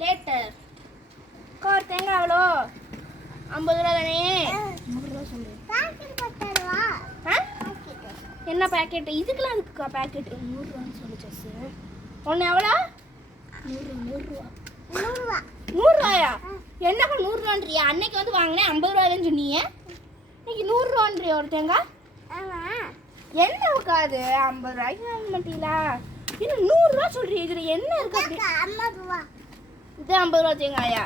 later ஒரு தேங்காய் எவ்வளோ 50 ரூபா தானே 100 ரூபா சொல்லு என்ன பேக்கெட்டு இதுக்கெல்லாம் அதுக்கு பேக்கெட் 100 ரூபான்னு சொல்லு செஸ்ஸு ஒன்று எவ்வளோ 100 ரூபாயா என்னப்பா 100 ரூபான்றியா அன்னைக்கு வந்து வாங்கினேன் 50 ரூபாய்ன்னு சொன்னீங்க இன்னைக்கு 100 ரூபான்றியா ஒரு தேங்காய் என்ன உட்காது 50 ரூபாய்க்கு வாங்க மாட்டீங்களா இன்னும் 100 ரூபா சொல்றீங்க இதுல என்ன இருக்கு அப்படி இது 50 ரூபா தேங்காயா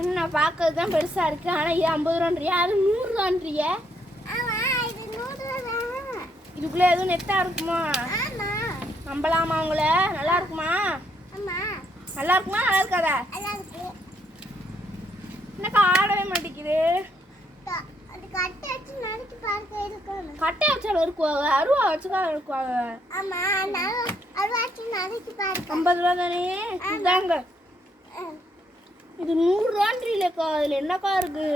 என்ன பார்க்கறது தான் பெருசா இருக்கு ஆனா இது 50 ரூபான்றியா அது 100 ரூபான்றிய இதுக்குள்ள எதுவும் நெத்தா இருக்குமா நம்பலாமா உங்கள நல்லா இருக்குமா நல்லா இருக்குமா நல்லா இருக்காதா என்னக்கா ஆடவே மாட்டேங்குது கட்டை வச்சாலும் இருக்குவாங்க அருவா வச்சுதான் இருக்குவாங்க 50 ரூபா தானே இதாங்க இது 100 ரூபான்றிலக்கா இதுல என்னக்கா இருக்கு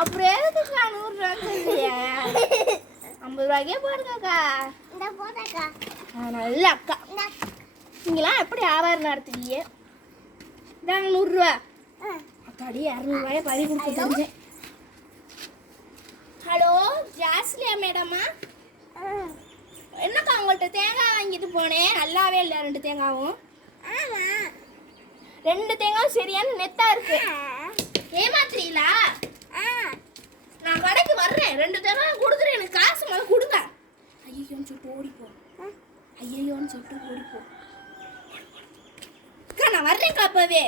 அப்புறம் எதுக்குக்கா 100 ரூபான்னு 50 ரூபாய்க்கே போடுங்கக்கா நல்ல அக்கா நீங்களாம் எப்படி வியாபாரம் நடத்துவீங்க இதாங்க 100 ரூபா அக்காடி 200 ரூபாயை பறி கொடுத்து தெரிஞ்சேன் ஹலோ ஜாஸ்லியா மேடமா என்னக்கா உங்கள்கிட்ட தேங்காய் வாங்கிட்டு போனேன் நல்லாவே இல்லை 2 தேங்காயும் 2 தேங்காயும் சரியான நெத்தா இருக்கு ஏமாத்துறீங்களா நான் கடைக்கு வர்றேன் 2 தேங்காயும் கொடுத்துரு எனக்கு காசு முதல்ல கொடுங்க ஐயோன்னு சொல்லிட்டு ஓடிப்போம் ஐயோன்னு சொல்லிட்டு ஓடிப்போம் அக்கா நான் வர்றேன்க்கா அப்பவே